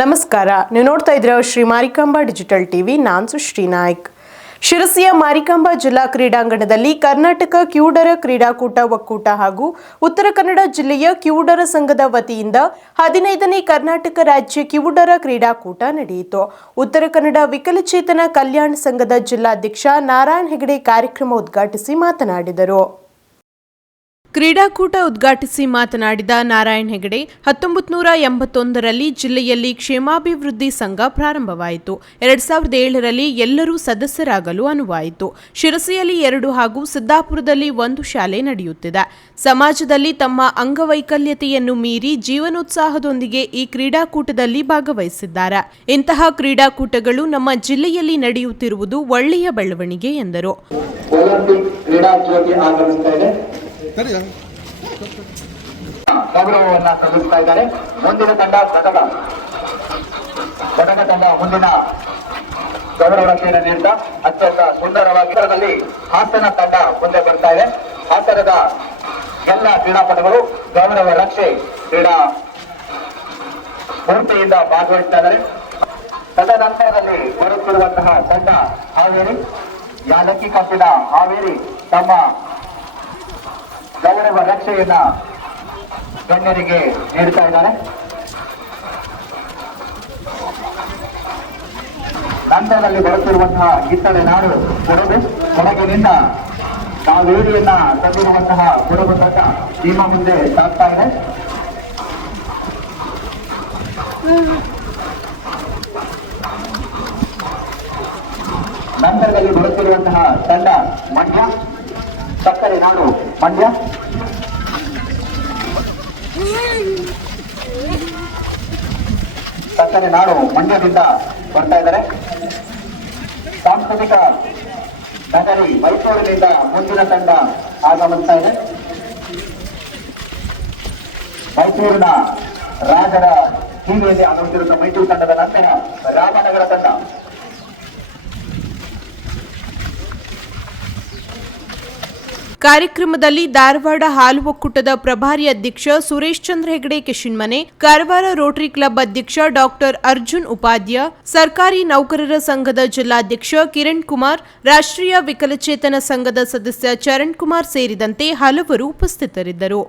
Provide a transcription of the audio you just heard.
ನಮಸ್ಕಾರ. ನೀವು ನೋಡ್ತಾ ಇದ್ದೀರಾ ಶ್ರೀ ಮಾರಿಕಾಂಬಾ ಡಿಜಿಟಲ್ ಟಿವಿ. ನಾನ್ ಸುಶ್ರೀ ನಾಯ್ಕ್. ಶಿರಸಿಯ ಮಾರಿಕಾಂಬಾ ಜಿಲ್ಲಾ ಕ್ರೀಡಾಂಗಣದಲ್ಲಿ ಕರ್ನಾಟಕ ಕ್ಯೂಡರ ಕ್ರೀಡಾಕೂಟ ಒಕ್ಕೂಟ ಹಾಗೂ ಉತ್ತರ ಕನ್ನಡ ಜಿಲ್ಲೆಯ ಕ್ಯೂಡರ ಸಂಘದ ವತಿಯಿಂದ ಹದಿನೈದನೇ ಕರ್ನಾಟಕ ರಾಜ್ಯ ಕ್ಯೂಡರ ಕ್ರೀಡಾಕೂಟ ನಡೆಯಿತು. ಉತ್ತರ ಕನ್ನಡ ವಿಕಲಚೇತನ ಕಲ್ಯಾಣ ಸಂಘದ ಜಿಲ್ಲಾಧ್ಯಕ್ಷ ನಾರಾಯಣ್ ಹೆಗಡೆ ಕಾರ್ಯಕ್ರಮ ಉದ್ಘಾಟಿಸಿ ಮಾತನಾಡಿದರು. ಕ್ರೀಡಾಕೂಟ ಉದ್ಘಾಟಿಸಿ ಮಾತನಾಡಿದ ನಾರಾಯಣ್ ಹೆಗಡೆ ಹತ್ತೊಂಬತ್ತು ನೂರ ಎಂಬತ್ತೊಂದರಲ್ಲಿ ಜಿಲ್ಲೆಯಲ್ಲಿ ಕ್ಷೇಮಾಭಿವೃದ್ಧಿ ಸಂಘ ಪ್ರಾರಂಭವಾಯಿತು. ಎರಡ್ ಸಾವಿರದ ಏಳರಲ್ಲಿ ಎಲ್ಲರೂ ಸದಸ್ಯರಾಗಲು ಅನುವಾಯಿತು. ಶಿರಸಿಯಲ್ಲಿ ಎರಡು ಹಾಗೂ ಸಿದ್ದಾಪುರದಲ್ಲಿ ಒಂದು ಶಾಲೆ ನಡೆಯುತ್ತಿದೆ. ಸಮಾಜದಲ್ಲಿ ತಮ್ಮ ಅಂಗವೈಕಲ್ಯತೆಯನ್ನು ಮೀರಿ ಜೀವನೋತ್ಸಾಹದೊಂದಿಗೆ ಈ ಕ್ರೀಡಾಕೂಟದಲ್ಲಿ ಭಾಗವಹಿಸಿದ್ದಾರೆ. ಇಂತಹ ಕ್ರೀಡಾಕೂಟಗಳು ನಮ್ಮ ಜಿಲ್ಲೆಯಲ್ಲಿ ನಡೆಯುತ್ತಿರುವುದು ಒಳ್ಳೆಯ ಬೆಳವಣಿಗೆ ಎಂದರು. ಗೌರವವನ್ನ ಸಲ್ಲಿಸ್ತಾ ಇದ್ದಾರೆ. ಮುಂದಿನ ತಂಡ ಘಟಕ. ಘಟಕ ತಂಡ ಮುಂದಿನ ಗೌರವ ರಕ್ಷಣೆ ನೀಡಿದ ಅತ್ಯಂತ ಸುಂದರವಾಗಿ ಹಾಸನ ತಂಡ ಮುಂದೆ ಬರ್ತಾ ಇದೆ. ಹಾಸನದ ಎಲ್ಲ ಕ್ರೀಡಾಪಟುಗಳು ಗೌರವ ರಕ್ಷೆ ಕ್ರೀಡಾ ಸ್ಫೂರ್ತಿಯಿಂದ ಭಾಗವಹಿಸ್ತಾ ಇದ್ದಾರೆ. ತದನಂತರದಲ್ಲಿ ಬರುತ್ತಿರುವಂತಹ ತಂಡ ಹಾವೇರಿ. ಯಾಲಕ್ಕಿ ಕಪ್ಪಿನ ಹಾವೇರಿ ತಮ್ಮ ಗೌರವ ರಕ್ಷೆಯನ್ನ ಗಣ್ಯರಿಗೆ ನೀಡ್ತಾ ಇದ್ದಾರೆ. ನಂತರದಲ್ಲಿ ಬರುತ್ತಿರುವಂತಹ ಕಿತ್ತಳೆ ನಾಡು ಕೊಡಗು. ಕೊಡಗಿನಿಂದ ಕಾವೇರಿಯನ್ನ ತಂದಿರುವಂತಹ ಕೊಡಗು ತಂಡ ನಿಮ್ಮ ಮುಂದೆ ಸಾಗ್ತಾ ಇದೆ. ನಂತರದಲ್ಲಿ ಬರುತ್ತಿರುವಂತಹ ತಂಡ ಮಂಡ್ಯ. ಸಕ್ಕರೆ ನಾನು ಮಂಡ್ಯ? ಸಕ್ಕರೆ ನಾಡು ಮಂಡ್ಯದಿಂದ ಬರ್ತಾ ಇದ್ದಾರೆ. ಸಾಂಸ್ಕೃತಿಕ ನಗರಿ ಮೈಸೂರಿನಿಂದ ಮುಂದಿನ ತಂಡ ಆಗಮಿಸ್ತಾ ಇದೆ. ಮೈಸೂರಿನ ರಾಜರ ಹೀಗೆಯಲ್ಲಿ ಆಗಮಿಸಿರುವ ಮೈಸೂರು ತಂಡದ ನಂತರ ರಾಮನಗರ ತಂಡ. ಕಾರ್ಯಕ್ರಮದಲ್ಲಿ ಧಾರವಾಡ ಹಾಲು ಒಕ್ಕೂಟದ ಪ್ರಭಾರಿ ಅಧ್ಯಕ್ಷ ಸುರೇಶ್ ಚಂದ್ರ ಹೆಗಡೆ ಕೆಶಿನ್ಮನೆ, ಕಾರವಾರ ರೋಟರಿ ಕ್ಲಬ್ ಅಧ್ಯಕ್ಷ ಡಾಕ್ಟರ್ ಅರ್ಜುನ್ ಉಪಾಧ್ಯ, ಸರ್ಕಾರಿ ನೌಕರರ ಸಂಘದ ಜಿಲ್ಲಾಧ್ಯಕ್ಷ ಕಿರಣ್ ಕುಮಾರ್, ರಾಷ್ಟ್ರೀಯ ವಿಕಲಚೇತನ ಸಂಘದ ಸದಸ್ಯ ಚರಣ್ ಕುಮಾರ್ ಸೇರಿದಂತೆ ಹಲವರು ಉಪಸ್ಥಿತರಿದ್ದರು.